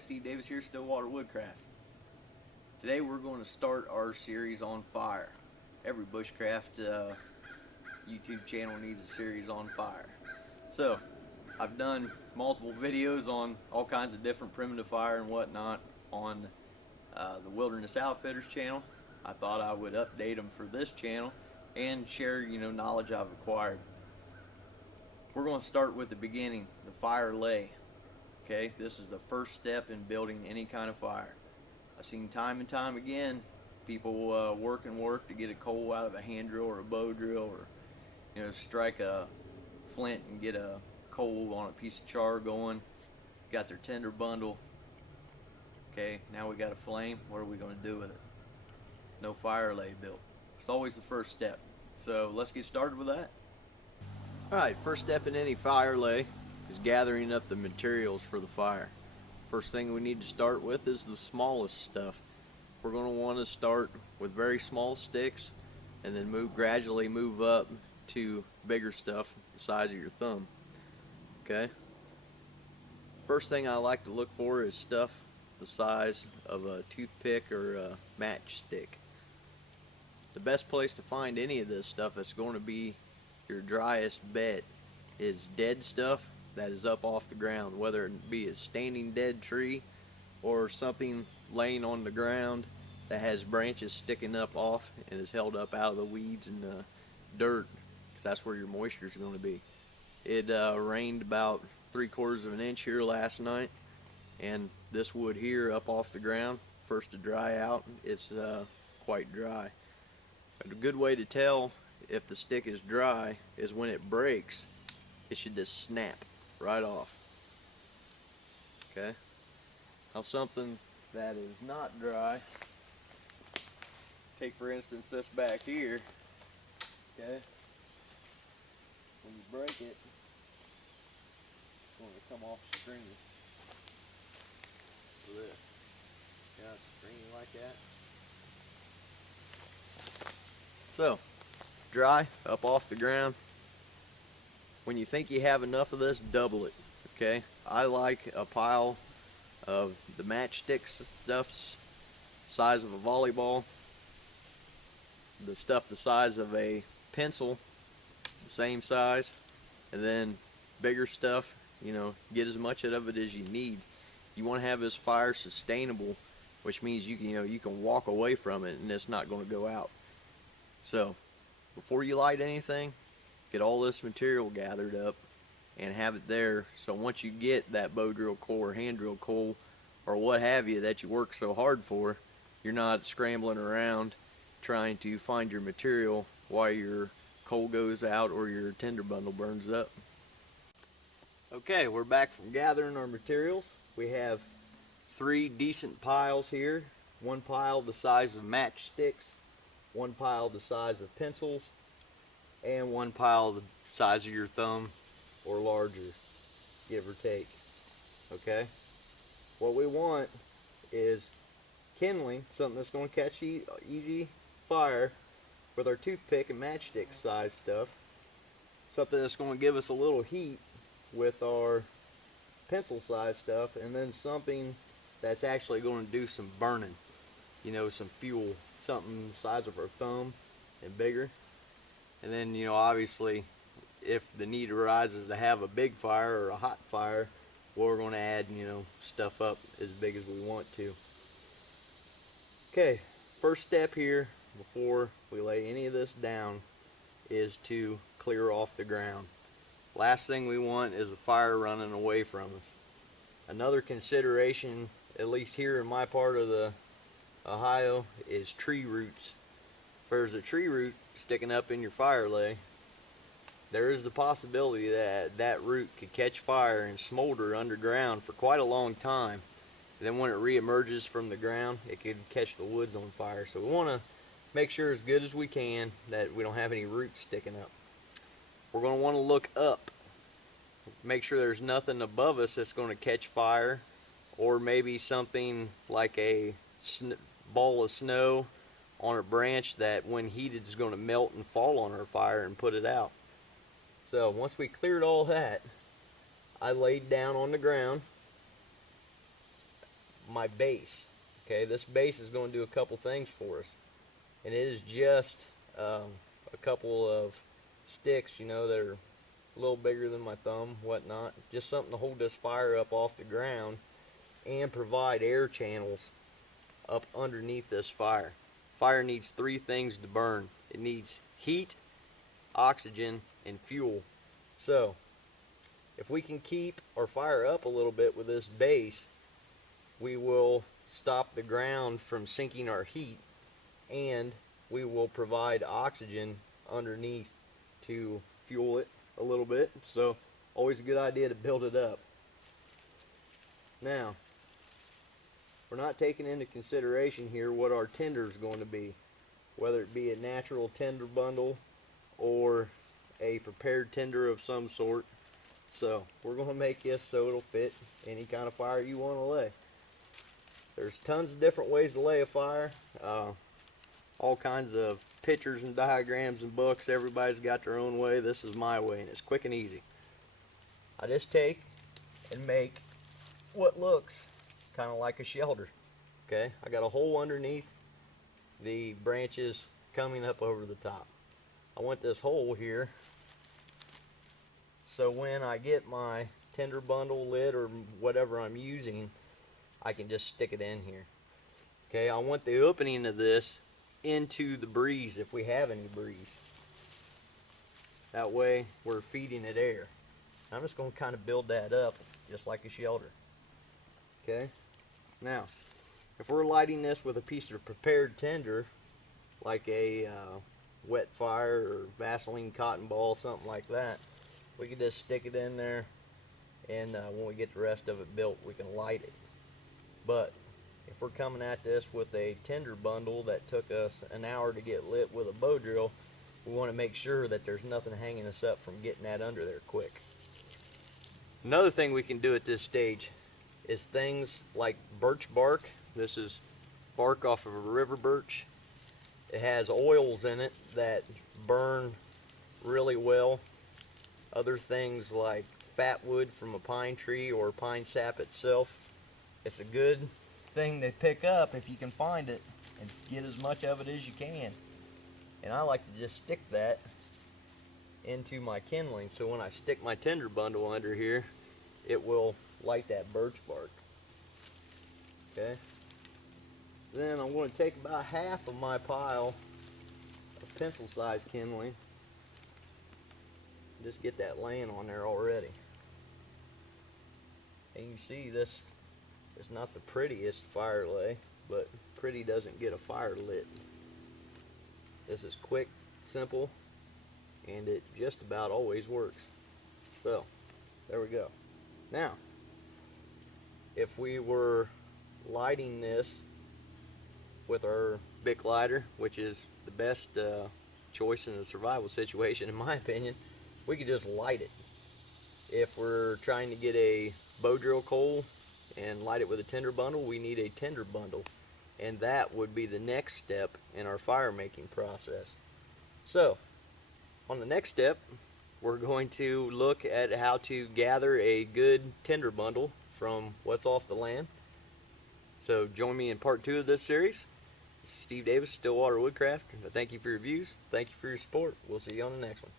Steve Davis here, Stillwater Woodcraft. Today we're going to start our series on fire. Every bushcraft YouTube channel needs a series on fire. So, I've done multiple videos on all kinds of different primitive fire and whatnot on the Wilderness Outfitters channel. I thought I would update them for this channel and share, knowledge I've acquired. We're going to start with the beginning, the fire lay. Okay, this is the first step in building any kind of fire. I've seen time and time again people work to get a coal out of a hand drill or a bow drill, or strike a flint and get a coal on a piece of char going. Got their tinder bundle. Okay, now we got a flame. What are we going to do with it? No fire lay built. It's always the first step. So let's get started with that. Alright, first step in any fire lay is gathering up the materials for the fire. First thing we need to start with is the smallest stuff. We're going to want to start with very small sticks and then gradually move up to bigger stuff the size of your thumb. Okay? First thing I like to look for is stuff the size of a toothpick or a matchstick. The best place to find any of this stuff that's going to be your driest bet is dead stuff that is up off the ground, whether it be a standing dead tree or something laying on the ground that has branches sticking up off and is held up out of the weeds and the dirt, because that's where your moisture is going to be. It rained about 3/4 of an inch here last night, and this wood here up off the ground, first to dry out, it's quite dry. But a good way to tell if the stick is dry is when it breaks, it should just snap right off. Okay, now something that is not dry, take for instance this back here. Okay, when you break it, it's going to come off stringy. So this, yeah, it's stringy like that. So, dry, up off the ground. When you think you have enough of this, double it. Okay, I like a pile of the matchstick stuffs size of a volleyball, the stuff the size of a pencil, the same size, and then bigger stuff, get as much of it as you need. You want to have this fire sustainable, which means you can walk away from it and it's not going to go out. So before you light anything, get all this material gathered up and have it there, so once you get that bow drill coal or hand drill coal or what have you that you work so hard for, you're not scrambling around trying to find your material while your coal goes out or your tinder bundle burns up. Okay, we're back from gathering our materials. We have 3 decent piles here. One pile the size of matchsticks, one pile the size of pencils, and one pile the size of your thumb or larger, give or take. Okay, what we want is kindling, something that's going to catch easy fire with our toothpick and matchstick size stuff, something that's going to give us a little heat with our pencil size stuff, and then something that's actually going to do some burning, some fuel, something the size of our thumb and bigger. And then, obviously, if the need arises to have a big fire or a hot fire, we're going to add, stuff up as big as we want to. Okay, first step here before we lay any of this down is to clear off the ground. Last thing we want is a fire running away from us. Another consideration, at least here in my part of the Ohio, is tree roots. If there's a tree root sticking up in your fire lay, there is the possibility that that root could catch fire and smolder underground for quite a long time. Then when it re-emerges from the ground, it could catch the woods on fire. So we want to make sure as good as we can that we don't have any roots sticking up. We're going to want to look up, make sure there's nothing above us that's going to catch fire, or maybe something like a ball of snow on a branch that when heated is going to melt and fall on our fire and put it out. So once we cleared all that, I laid down on the ground my base. Okay, this base is going to do a couple things for us, and it is just a couple of sticks, you know, that are a little bigger than my thumb, whatnot. Just something to hold this fire up off the ground and provide air channels up underneath this fire. Fire needs three things to burn. It needs heat, oxygen, and fuel. So if we can keep our fire up a little bit with this base, we will stop the ground from sinking our heat, and we will provide oxygen underneath to fuel it a little bit. So always a good idea to build it up. Now, we're not taking into consideration here what our tinder is going to be, whether it be a natural tinder bundle or a prepared tinder of some sort. So we're going to make this so it'll fit any kind of fire you want to lay. There's tons of different ways to lay a fire, all kinds of pictures and diagrams and books. Everybody's got their own way. This is my way, and it's quick and easy. I just take and make what looks kind of like a shelter. Okay, I got a hole underneath the branches coming up over the top. I want this hole here so when I get my tinder bundle lid or whatever I'm using, I can just stick it in here. Okay, I want the opening of this into the breeze if we have any breeze. That way we're feeding it air. I'm just going to kind of build that up just like a shelter. Okay, now if we're lighting this with a piece of prepared tinder, like a wet fire or Vaseline cotton ball, something like that, we can just stick it in there, and when we get the rest of it built, we can light it. But if we're coming at this with a tinder bundle that took us an hour to get lit with a bow drill, we want to make sure that there's nothing hanging us up from getting that under there quick. Another thing we can do at this stage is things like birch bark. This is bark off of a river birch. It has oils in it that burn really well. Other things like fat wood from a pine tree or pine sap itself. It's a good thing to pick up if you can find it and get as much of it as you can. And I like to just stick that into my kindling, so when I stick my tinder bundle under here, it will light that birch bark. Okay, then I'm going to take about half of my pile of pencil sized kindling, just get that laying on there already. And you can see this is not the prettiest fire lay, but pretty doesn't get a fire lit. This is quick, simple, and it just about always works. So there we go. Now if we were lighting this with our Bic lighter, which is the best choice in a survival situation in my opinion, we could just light it. If we're trying to get a bow drill coal and light it with a tinder bundle, we need a tinder bundle, and that would be the next step in our fire making process. So on the next step, we're going to look at how to gather a good tinder bundle from what's off the land. So join me in part 2 of this series. This is Steve Davis, Stillwater Woodcraft. Thank you for your views. Thank you for your support. We'll see you on the next one.